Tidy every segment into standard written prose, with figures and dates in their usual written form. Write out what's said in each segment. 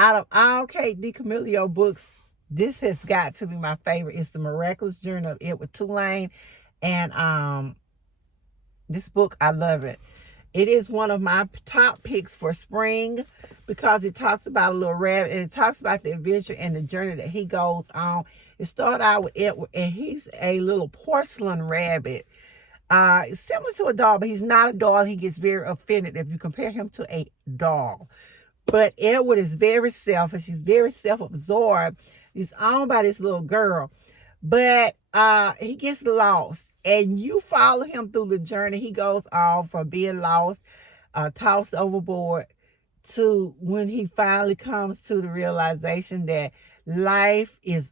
out of all Kate DiCamillo books, this has got to be my favorite. It's the Miraculous Journey of Edward Tulane. And this book, I love it. It is one of my top picks for spring because it talks about a little rabbit and it talks about the adventure and the journey that he goes on. It started out with Edward, and he's a little porcelain rabbit. Similar to a doll, but he's not a doll. He gets very offended if you compare him to a doll. But Edward is very selfish. He's very self-absorbed. He's owned by this little girl. But he gets lost. And you follow him through the journey. He goes on from being lost, tossed overboard, to when he finally comes to the realization that life is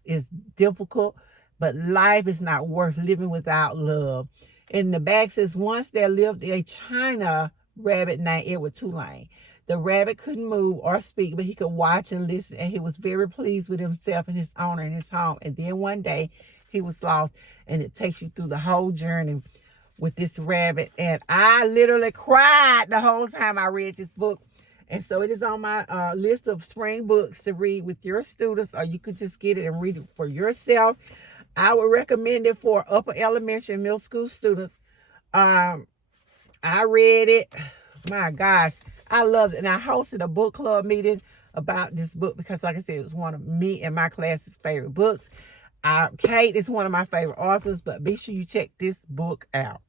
difficult, but life is not worth living without love. In the back says, once there lived a China rabbit named Edward Tulane. The rabbit couldn't move or speak, but he could watch and listen, and he was very pleased with himself and his owner and his home. And then one day, he was lost, and it takes you through the whole journey with this rabbit. And I literally cried the whole time I read this book. And so it is on my list of spring books to read with your students, or you could just get it and read it for yourself. I would recommend it for upper elementary and middle school students. I read it. My gosh, I loved it. And I hosted a book club meeting about this book because, like I said, it was one of me and my class's favorite books. Kate is one of my favorite authors, but be sure you check this book out.